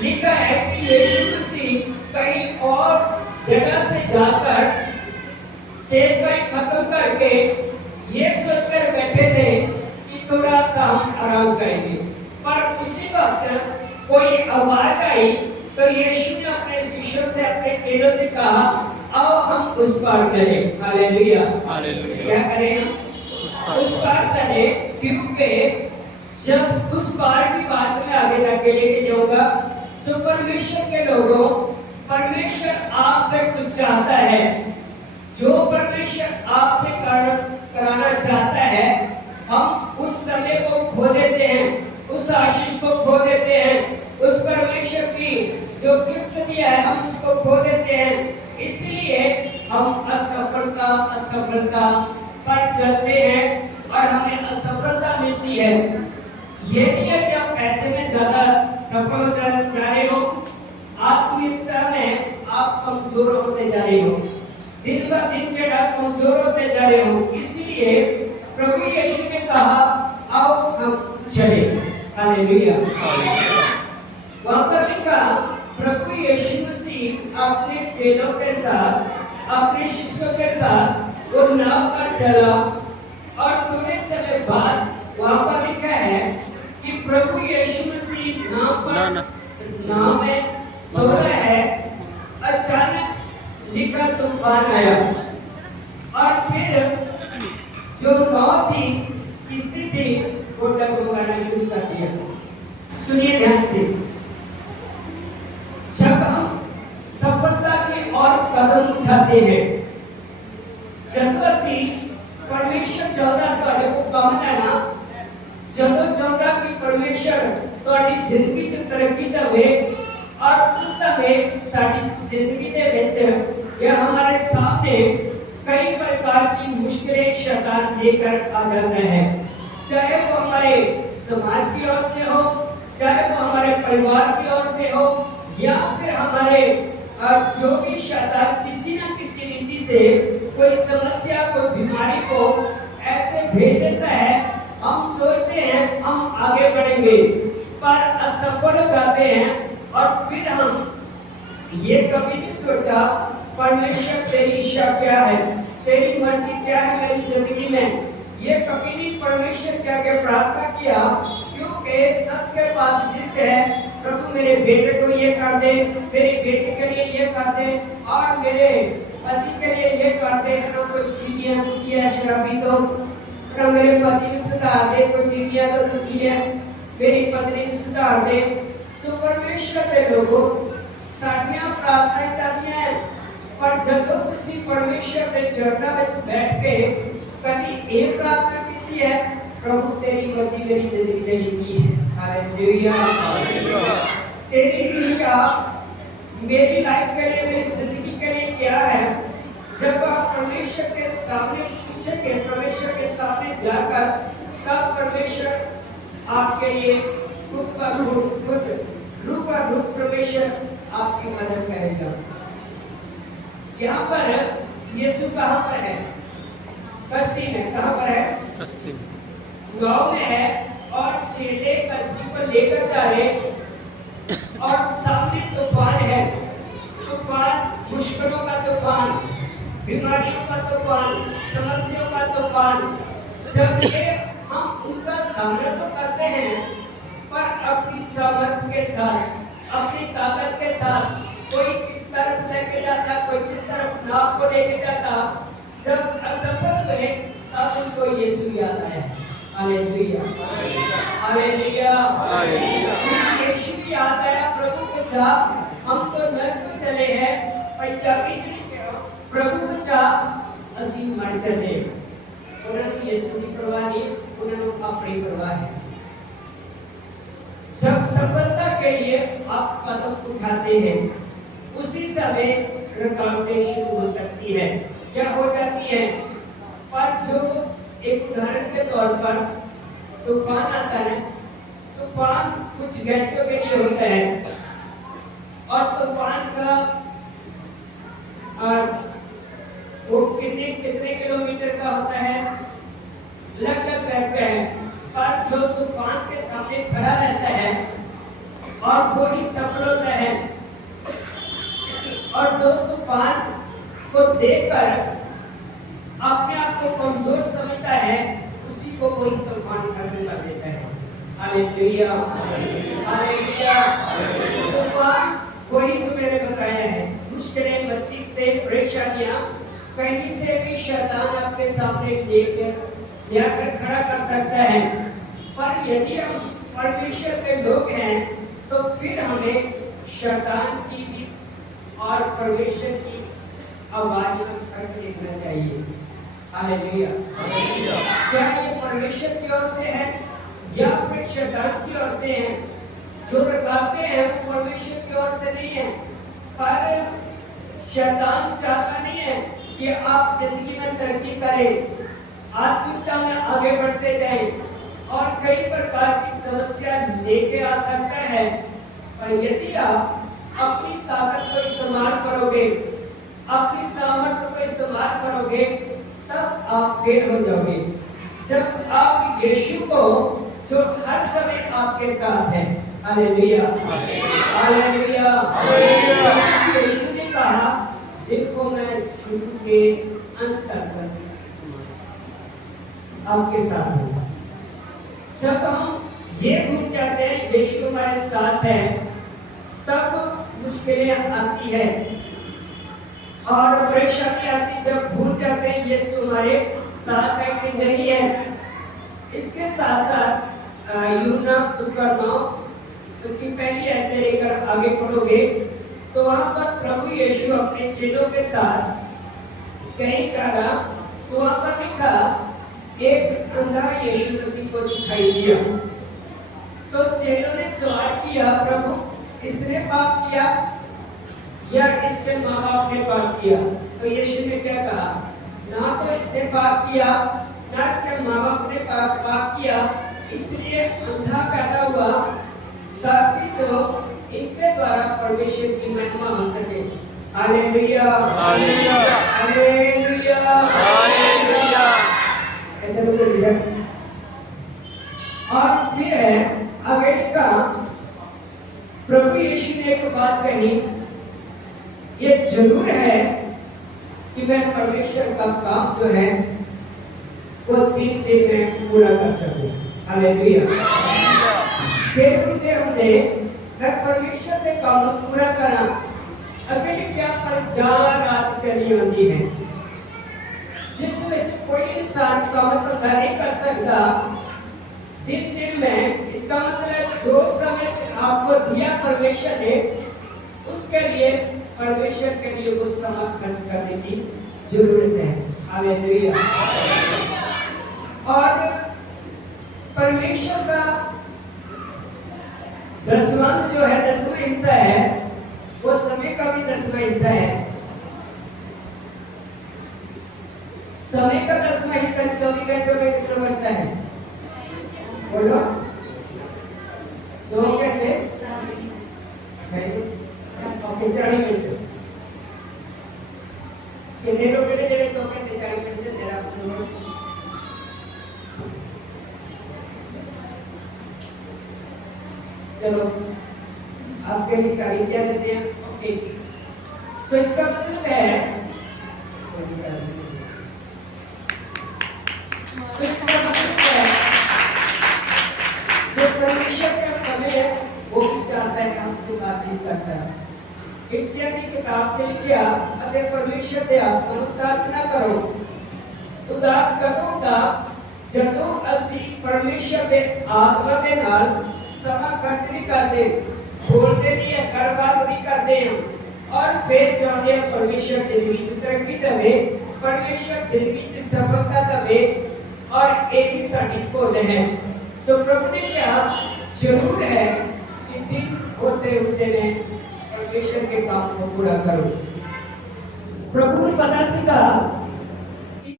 लिखा है कि यीशु मसीह कई और जगह से जाकर सेवकाई खत्म करके ये सोचकर बैठे थे कि थोड़ा सा हम आराम करेंगे, पर उसी वक्त कोई आवाज आई तो यीशु ने अपने शिष्यों से, अपने चेलों से कहा, आओ हम उस पार चले। Hallelujah, hallelujah. क्या करें? उस पार चले, क्योंकि जब उस पार की बात में आगे जाके लेके जाऊंगा, तो परमेश्वर के लोगों, परमेश्वर आपसे कुछ चाहता है। जो परमेश्वर आपसे कराना चाहता है, हम उस समय को खो देते हैं, उस आशीष को खो देते हैं, उस परमेश्वर की जो गिफ्ट दिया है हम उसको खो देते हैं। इसलिए हम असफलता पर चलते हैं और हमें असफलता मिलती है। ये नहीं है कि आप पैसे में ज्यादा सफल हो जा रहे हो, आत्मिकता में आप कमजोर होते जा रहे हो, दिन ब दिन चढ़ा कमजोर होते जा रहे हो। इसलिए प्रभु यीशु ने कहा, आओ हम चले। हालेलुया। वहां पर लिखा, प्रभु यीशु मसीह अपने चेलों के साथ, अपने शिष्यों के साथ वो नाव पर चला और थोड़े समय बाद वहां पर लिखा है कि प्रभु यीशु मसीह नाव में सो रहा है। अचानक लिखा तूफान आया और फिर जो नाव थी, किश्ती थी, वो डगमगाना शुरू कर दिया। सुनिए ध्यान से, जब हम सफलता की ओर कदम उठाते हैं, जब ਅਸੀਂ परमेश्वर चाहता ਤੁਹਾਡੇ को ਕੰਮ ਲੈਣਾ, ਜਦੋਂ ਚਾਹੁੰਦਾ कि परमेश्वर ਤੁਹਾਡੀ ਜ਼ਿੰਦਗੀ 'ਚ ਤਰੱਕੀ ਦੇਵੇ, और उस समय साਡੀ ਜ਼ਿੰਦਗੀ ਦੇ ਵਿੱਚ या हमारे सामने कई प्रकार की मुश्किलें शैतान लेकर आ जाता है। चाहे वो हमारे समाज की ओर से हो, चाहे वो हमारे परिवार की ओर से हो, या फिर हमारे जो भी शैतान किसी न किसी रीति से कोई समस्या, कोई बीमारी को ऐसे भेज देता है। हम सोचते हैं हम आगे बढ़ेंगे, पर असफल हो जाते हैं। और फिर हम ये कभी नहीं सोचा, परमेश्वर तेरी इच्छा क्या है, तेरी मर्जी क्या है मेरी जिंदगी में, ये कभी नहीं परमेश्वर के आगे प्रार्थना किया। क्योंकि सबके पास जिद है, प्रभु मेरे बेटे को ये कर दे, मेरी बेटी के लिए ये कर दे, और मेरे पति के लिए ये कर दे। कोई बीवियां दुखी है शराबी, तो मेरे पति को सुधार दे, कोई बीवियां तो दुखी है, मेरी पत्नी को सुधार दे। सो परमेश्वर के लोगों, साड़ियां प्रार्थनाएं करती हैं, पर जब किसी परमेश्वर के चरणों में बैठ के कभी एक प्रार्थना की है, प्रभु तेरी मर्जी मेरी जिंदगी में लिखी है। Hallelujah, hallelujah. तेरी इच्छा मेरी लाइफ के लिए, मेरी जिंदगी के लिए क्या है? जब आप परमेश्वर के सामने पूछेंगे, परमेश्वर के सामने जाकर, तब परमेश्वर आपके लिए खुद रूप परमेश्वर आपकी मदद करेगा। यहाँ पर यीशु कहाँ पर है? कश्ती में। कहाँ पर है? कश्ती में, गाँव में है। और चेले कश्ती को लेकर जा रहे, और सामने तूफान है। तूफान, मुश्किलों का तूफान, बीमारियों का तूफान, समस्याओं का तूफान। जब ये हम उनका सामना तो करते हैं, पर अपनी सामर्थ्य के साथ, अपनी ताकत के साथ, कोई किस तरफ लेके जाता, कोई किस तरफ नाव को लेके जाता। जब असफल हुए तब उनको यीशु याद आया। Hallelujah, hallelujah, hallelujah. यीशु की याद आया। प्रभु के साथ हम तो नरक चले हैं, पंजाबी प्रभु के साथ असी मर चले। उन्होंने यीशु की परवाह नहीं, उन्होंने अपनी परवाह है। जब सफलता के लिए आप कदम उठाते हैं, उसी समय रुकावटें शुरू हो सकती है, क्या हो जाती है। पर जो एक उदाहरण के तौर पर तूफान आता है, तूफान कुछ घंटों के लिए होता है, और तूफान का वो कितने किलोमीटर का होता है, लगभग रहता है। पर जो तूफान के सामने खड़ा रहता है, और वो ही सफल होता है। और जो तूफान को देखकर अपने आप को कमजोर समझता है, उसी को वही तूफान करने कर देता है। Hallelujah, hallelujah. तूफान वही तो मैंने बताया है, मुश्किलें, मुसीबतें, परेशानियां कहीं से भी शैतान आपके सामने लेकर खड़ा कर सकता है। पर यदि हम परमेश्वर के लोग हैं तो फिर हमें शैतान की भी और परमेश्वर की आवाज में फर्क देखना चाहिए। हालेलुया। क्या ये परमेश्वर की ओर से है या फिर शैतान की ओर से है? जो रुकावटें हैं वो परमेश्वर की ओर से नहीं है, पर शैतान चाहता नहीं है कि आप जिंदगी में तरक्की करें, आत्मिकता में आगे बढ़ते जाएं, और कई प्रकार की समस्या लेके आ सकता है। पर यदि आप अपनी ताकत को इस्तेमाल करोगे, अपनी सामर्थ्य को इस्तेमाल करोगे, तब आप फेल हो जाओगे। जब आप यीशु को, जो हर समय आपके साथ है, हालेलुया, हालेलुया, यीशु ने कहा, देखो मैं शुरू के अंत तक आपके साथ हूँ। जब हम ये भूल जाते हैं यीशु हमारे साथ है, तब मुश्किलें आती है और परेशानी आती, जब भूल जाते हैं यीशु हमारे साथ है कि नहीं है। इसके साथ साथ यूहन्ना उसका 9 उसकी पहली ऐसे लेकर आगे पढ़ोगे तो वहां पर प्रभु यीशु अपने चेलों के साथ कहीं कहा, तो वहां पर लिखा, एक अंधा यीशु मसीह को दिखाई दिया। तो चेलों ने सवाल किया, प्रभु इसने पाप किया या इसके माँ बाप ने पाप किया? तो यीशु ने क्या कहा, ना तो इसने पाप किया ना इसके माँ बाप ने पाप किया, इसलिए अंधा पैदा हुआ ताकि जो इनके द्वारा परमेश्वर की महिमा हो सके। Hallelujah, hallelujah, hallelujah, hallelujah. और फिर है आगे का, प्रभु यीशु ने एक बात कही, ये जरूर है कि मैं परमेश्वर का काम जो है वो 3 दिन में पूरा कर सकूं। हालेलुया। फिर उनके हमने मैं परमेश्वर के काम पूरा करा, अगर क्या पर रात चली होती है जिसमें कोई इंसान काम धंधा नहीं कर सकता दिन में। इसका मतलब जो समय आपको दिया परमेश्वर ने, उसके लिए परमेश्वर के लिए वो समय खर्च करने की जरूरत है। हालेलुया। और परमेश्वर का दसवां जो है, 10वां हिस्सा है, वो समय का भी 10वां हिस्सा है। समय का 10वां हिस्सा 24 घंटों में कितना बनता है? बोलो, 2 घंटे, ओके, 40 मिनट। कितने लोग ने जरे 2 घंटे 40 मिनट से जरा चलो आपके लिए कागजिया देते हैं। ओके, तो इसका मतलब है जो परमेश्वर का समय है वो भी चाहता है हमसे बातचीत करता है। इफ्सिया की किताब से लिखा, अगर परमेश्वर दे आप उदास ना करो, उदास कदों का ਜਦੋਂ ਅਸੀਂ परमेश्वर के आत्मा के नाल समा खर्च नहीं करते, बोलते नहीं है, कारोबार नहीं करते हैं और फिर चाहते हैं परमेश्वर जिंदगी में तरक्की दे, परमेश्वर जिंदगी में सफलता दे, और यही साडी भुल है। सो प्रभु ने कहा, जरूर है कि दिन होते होते में परमेश्वर के काम को पूरा करो। प्रभु ने पता सीखा